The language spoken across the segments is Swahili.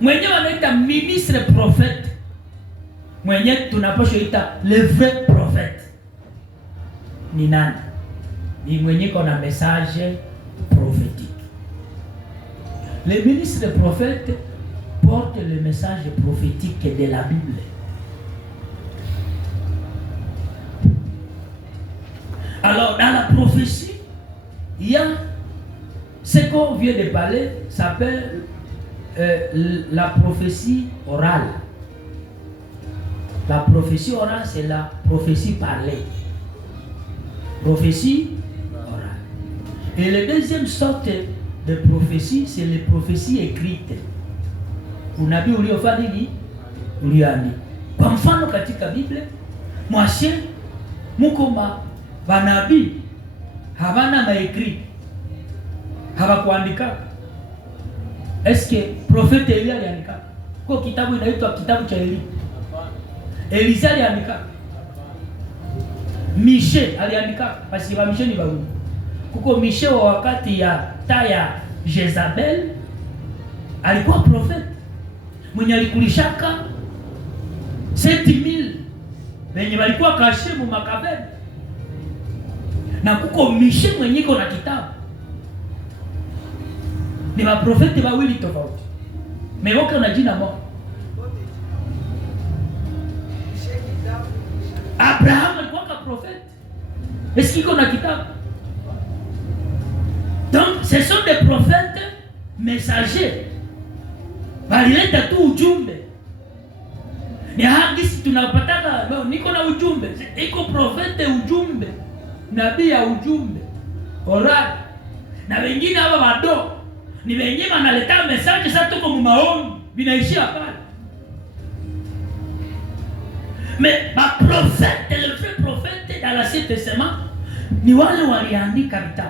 mwenye wanaita ministre prophète, mwenye tunapaswa ita le vrai prophète ni nani? Ni mwenye kona message prophétique. Le ministre prophète porte le message prophétique de la Bible. Alors dans la prophétie, il y a ce qu'on vient de parler, s'appelle la prophétie orale. La prophétie orale, c'est la prophétie parlée. Prophétie orale. Et la deuxième sorte de prophétie, c'est les prophéties écrites. Unabii uliofanya nini? Uliani. Kwa mfano katika Biblia, mwashe muko banabii habana maekri. Hawakuandika. Eske prophète Elia aliandika? Kwa kitabu inaitwa kitabu cha Elia. Elisa aliandika. Mishe aliandika, basi wa Mishe ni bauni. Kuko Mishe wa wakati ya taya Jezabel alikuwa prophète. Mwenye alikulishaka 7000 wenye walikuwa kashe mu makaveni. Na kuko Mishe mwenye iko na kitabu. Ni maprofeti wawili tofauti. Mewoka na jina moja. Abraham alikuwa ka prophète. Est-ce qu'il connaît kitabu? Donc ce sont des prophètes messagers. Balileta tu ujumbe. Ni hadithi tunapataka, no, niko na ujumbe. Iko prophète ujumbe. Nabii ya ujumbe. Orali. Na wengine hapa bado ni wengine wanaleta message sasa tuko mu maombi, vinaishia pale. Mais ma prophète, le vrai prophète dans l'Ancien Testament, ni wale waliandika vitabu.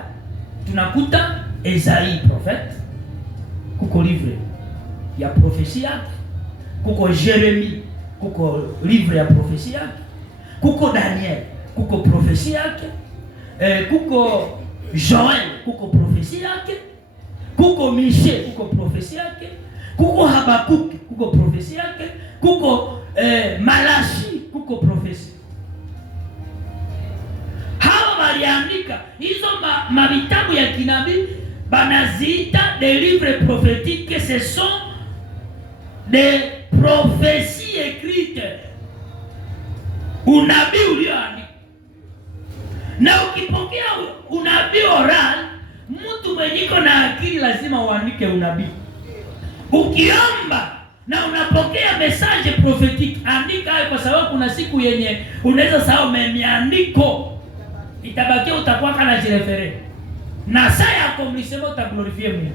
Tunakuta Esaïe prophète, kuko livre ya prophétie yake, kuko Jérémie, kuko livre ya prophétie yake, kuko Daniel, kuko prophétie yake, kuko Joël, kuko prophétie yake, kuko Michée, kuko prophétie yake, kuko Habakkuk, kuko prophétie yake, kuko Malachi, kuko prophétie. Hawa waliandika hizo mavitabu ya kinabii, banaziita des livres prophétiques. Ce sont des prophéties écrites. Unabii ulioandika. Na ukipokea unabii oral, mtu mwenye na akili lazima uandike unabii. Ukiomba na unapokea message prophétique, andika hayo, kwa sababu kuna siku yenye unaweza sahau miandiko, itabakia utakuwa kana jirefere. Na saa yako mlisema utaglorifie Mungu.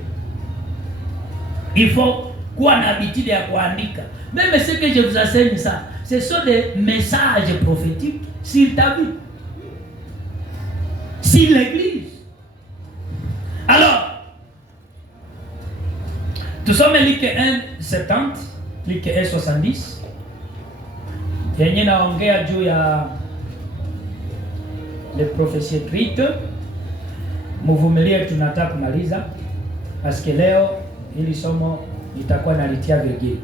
Il faut kuwa na habitude ya kuandika. Même ce que je vous enseigne ça, ce sont des messages prophétiques sur ta vie, sur l'église. Alors, nous sommes Luc 1:70, Luc 1:70. Yenye naongea juu ya les prophéties écrites. Muvumilie, tunataka kumaliza paske leo ili somo litakuwa nalitia virgili.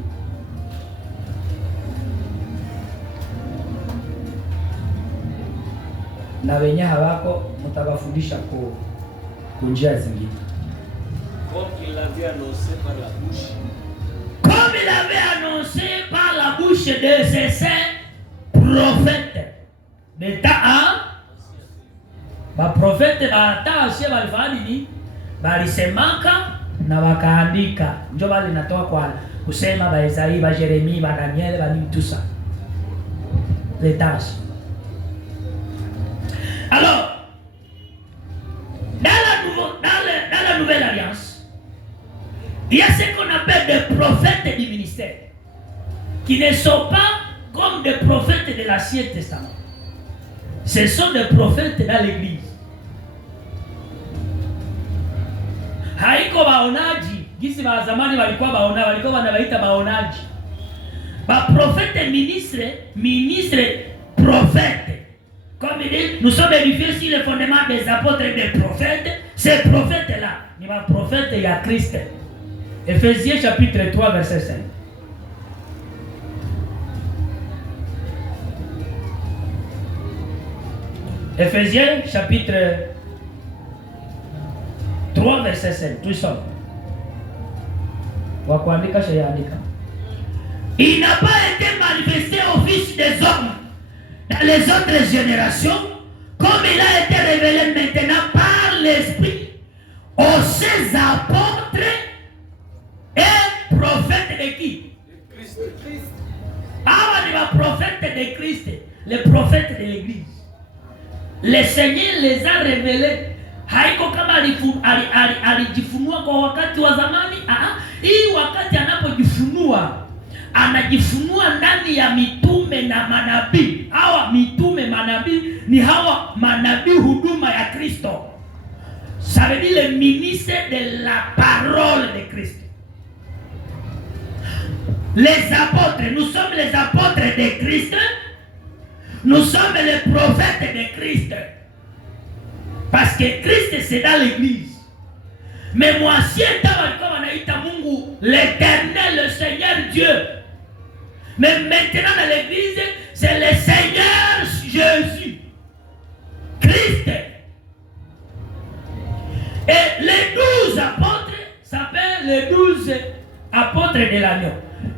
Na wenye hawako mtabafundisha kwa njia zingine. Comme il l'avait annoncé par la bouche. Comme il avait annoncé par la bouche de ses saints prophètes. Ba prophète ba asie balifanya nini? Balisemaka na wakaandika. Ndio bali natoa kwa kusema ba Isaia, ba Jeremie, ba Daniel, ba nini tout ça. Les tâches. Alors, dans la nouvelle alliance, il y a ce qu'on appelle des prophètes du ministère, qui ne sont pas comme des prophètes de l'Ancien Testament. Ce sont des prophètes dans l'église. Haiko baonaji, gisi ba zamani walikuwa baona, walikuwa wanawaita baonaji. Ba prophète ministre, prophète. Comme il dit, nous sommes édifiés sur le fondement des apôtres et des prophètes. Ces prophètes-là, ni ma prophète ya Christ. Éphésiens chapitre 3, verset 5. Éphésiens chapitre 3, verset 5. Tout ça. Il n'a pas été manifesté au Fils des hommes dans les autres générations, comme il a été révélé maintenant par l'Esprit aux ses apôtres et prophètes de qui? De Christ. Ah, les prophètes de Christ, les prophètes de l'Église. Le Seigneur les a révélés. Haiko kama alijifunua kwa wakati wa zamani. Hii wakati anapojifunua, anajifunua ndani ya mitume na manabii. Hawa mitume manabii ni hawa manabii huduma ya Kristo. Ça veut dire le ministre de la parole de Christ. Les apôtres, nous sommes les apôtres de Christ. Nous sommes les prophètes de Christ. Parce que Christ c'est dans l'église. Mais moi si l'Éternel, le Seigneur Dieu. Mais maintenant dans l'église, c'est le Seigneur Jésus. Christ. Et les 12 apôtres s'appellent les 12 apôtres de l'agneau.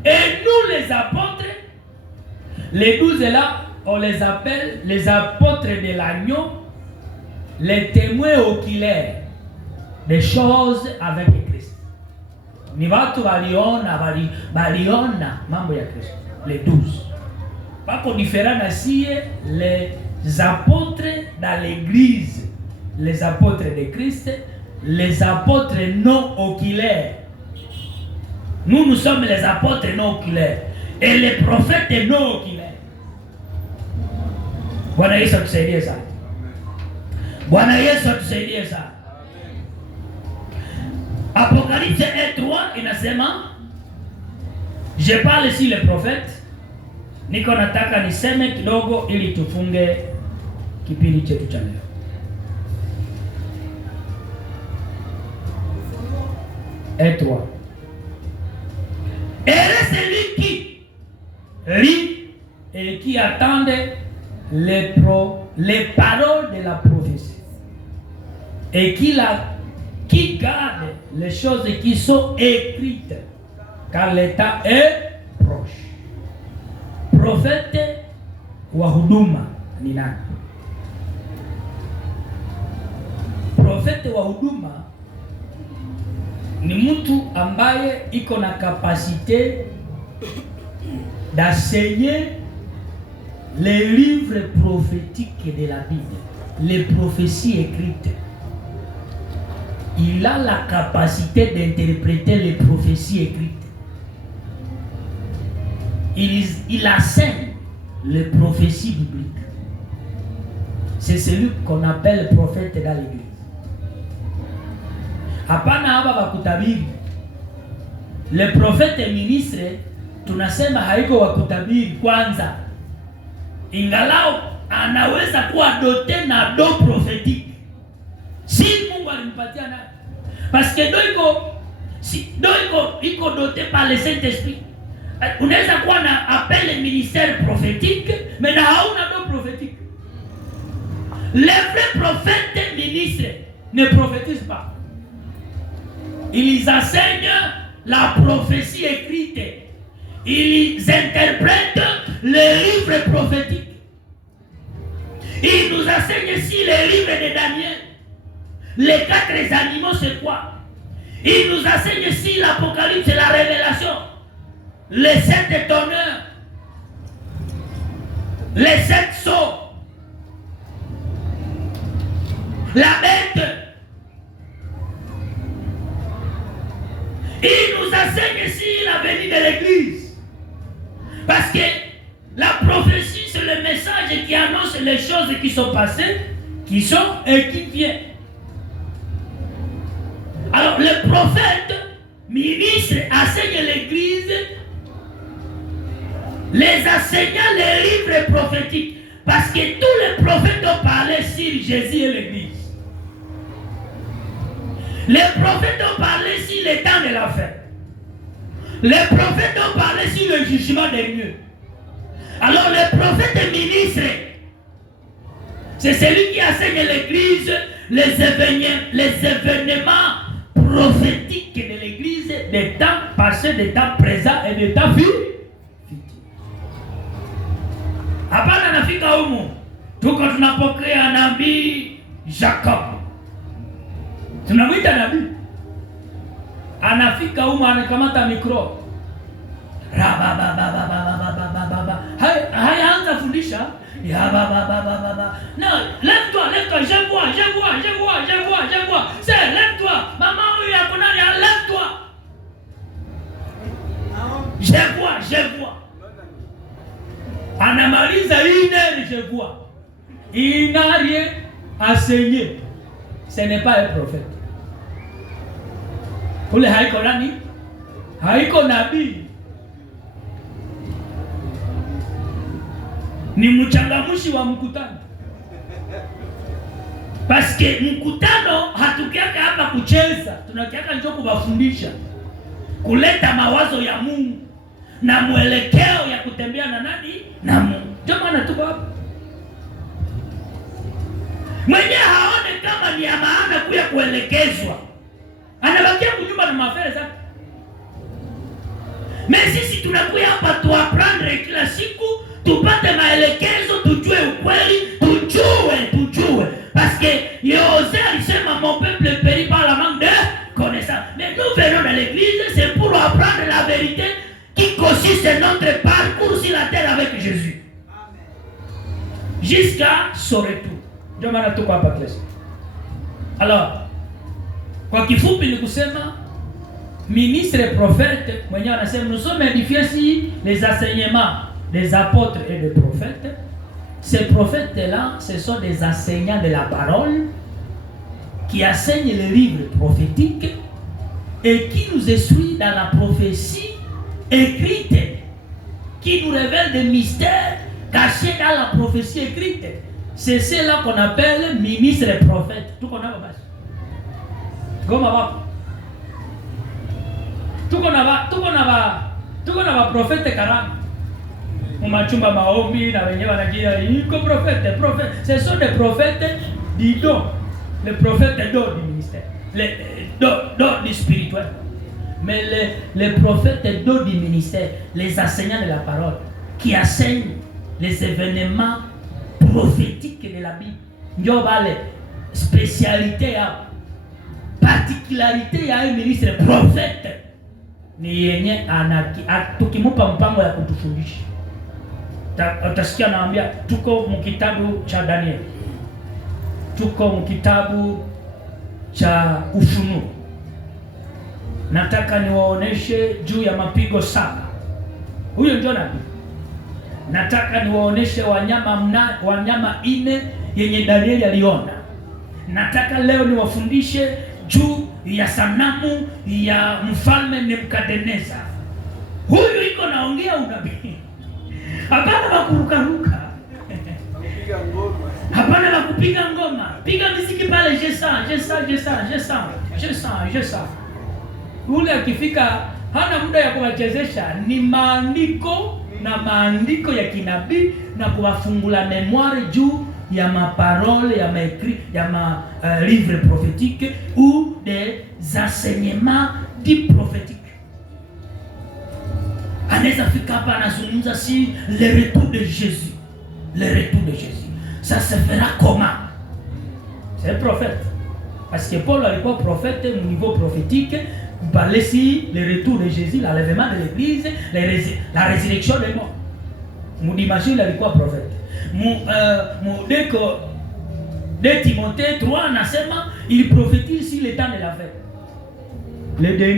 Et nous les apôtres, les 12 là, on les appelle les apôtres de l'agneau, les témoins oculaires des choses avec Christ. Ni watu waliona mambo ya Kristo. Les 12. Pas différent d'acier les apôtres dans l'église, les apôtres de Christ, les apôtres non oculaires. Nous sommes les apôtres non oculaires et les prophètes non oculaires. Bwana Yesu atusaidie sana. Bwana Yesu atusaidie sana. Apocalypse 1:3 inasema, je parle ici les prophètes. Niko nataka niseme kidogo ili tufunge kipindi chetu cha leo. Et toi. Et celui qui lit et qui attendait les paroles de la prophétie et qui garde les choses qui sont écrites, car l'état est proche. Prophète wa huduma ni nani? Prophète wa huduma ni mtu ambaye iko na kapasité d'enseigner les livres prophétiques de la Bible, les prophéties écrites. Il a la capacité d'interpréter les prophéties écrites. Il enseigne les prophéties bibliques. C'est celui qu'on appelle prophète dans l'église. Hapana hapa wakutabiri. Le prophète et ministre tunasema haiko wakutabiri kwanza. Ingalao anaweza kuwa doté na do prophétique. Si Mungu alimpatia na. Parce que iko doté par le Saint-Esprit. Unaweza kuwa na appel ministère prophétique mais na hauna do prophétique. Les vrais prophètes ministres ne prophétisent pas. Ils enseignent la prophétie écrite. Ils interprètent les livres prophétiques. Ils nous enseignent ici les livres de Daniel. Les 4 animaux, c'est quoi? Ils nous enseignent ici l'Apocalypse et la Révélation. Les 7 tonneurs. Les 7 sceaux. La bête. Il nous enseigne ici la venue de l'Église. Parce que la prophétie, c'est le message qui annonce les choses qui sont passées, qui sont et qui viennent. Alors, le prophète, ministre, enseigne l'Église, les enseignants les livres prophétiques. Parce que tous les prophètes ont parlé sur Jésus et l'Église. Les prophètes ont parlé sur les temps de la fin. Les prophètes ont parlé sur le jugement dernier. Alors les prophètes et ministres, c'est celui qui enseigne l'église les événements prophétiques de l'église des temps passés, des temps présents et des temps futurs. Hapana nafika humu tuko tunapokea nabii Jacob. Tunamwita nabii. Anafika humu anakamata mikro. Haya anza fundisha. Ya baba. Non, lève-toi, je vois. C'est lève-toi. Maman huyu yako nani? Lève-toi. Je vois. Anamaliza ine, je vois. Il n'a rien enseigné. Ce n'est pas un prophète. Ule haiko nani? Haiko nabii. Ni mchangamushi wa mkutano. Paske mkutano hatukiaka hapa kucheza, tunakiaka njoo kubafundisha, kuleta mawazo ya Mungu na mwelekeo ya kutembea na nani? Na Mungu. Ndio maana tuko hapa. Mwenye haone kama ni ya maana kuya kuelekezwa, anabakia kunyumba na mafere zake. Sisi tunakuya hapa tuaprendre kila siku, tupate maelekezo, tujue ukweli, tujue. Parce que Yose alisema mon peuple périt par la manque de connaissance. Mais nous venons dans l'église, c'est pour apprendre la vérité qui consiste en notre parcours sur la terre avec Jésus. Jusqu'à son retour. Ndio maana tuko hapa kesho. Alors, kwa kifupi ni kusema ministre prophète mwenyewe anasema nous sommes édifiés sur les enseignements des apôtres et des prophètes. Ces prophètes-là, ce sont des enseignants de la parole qui enseignent les livres prophétiques et qui nous instruisent dans la prophétie écrite, qui nous révèlent des mystères cachés dans la prophétie écrite. C'est cela qu'on appelle ministre et prophète. Tout qu'on a bas. Goma wapo. Tuko na prophète karama. Machumba maombi na wenyewe wanagia iko prophète. Ce sont des prophètes du don. Les prophètes d'or du ministère. Les d'or du spirituel. Mais les prophètes d'or du ministère, les enseignants de la parole, qui enseignent les événements prophétiques de la Bible. Ndio vale spécialité ya particularité ya un ministre prophète. Ni yenye tukimupa mpango ya kutufundisha. Utasikia naambia tuko mkitabu cha Daniel. Tuko mkitabu cha Ufunuo. Nataka niwaoneshe juu ya mapigo 7. Huyo ndio nabii. Nataka niwaoneshe wanyama 4 yenye Danieli aliona. Nataka leo niwafundishe juu ya sanamu ya mfalme Nebukadneza. Huyu iko naongea unabii. Hapana wakurukaruka. Hapana wakupiga ngoma. Piga muziki pale je sens. Ule akifika hana muda ya kuwachezesha, ni maandiko na maandiko ya kinabii na kuwafungula memoire juu ya maparole ya maécrit ya ma livre prophétique ou des enseignements dits prophétiques. Anaweza fika hapa anazungumza si le retour de Jésus. Ça se fera comment? C'est un prophète. Parce que Paul alikuwa prophète au niveau prophétique, parlait si le retour de Jésus, l'enlèvement de l'église, la résurrection des morts. Mudimashi il alikuwa prophète. De Timothée 3 anasema il prophétise sur le temps de la fête.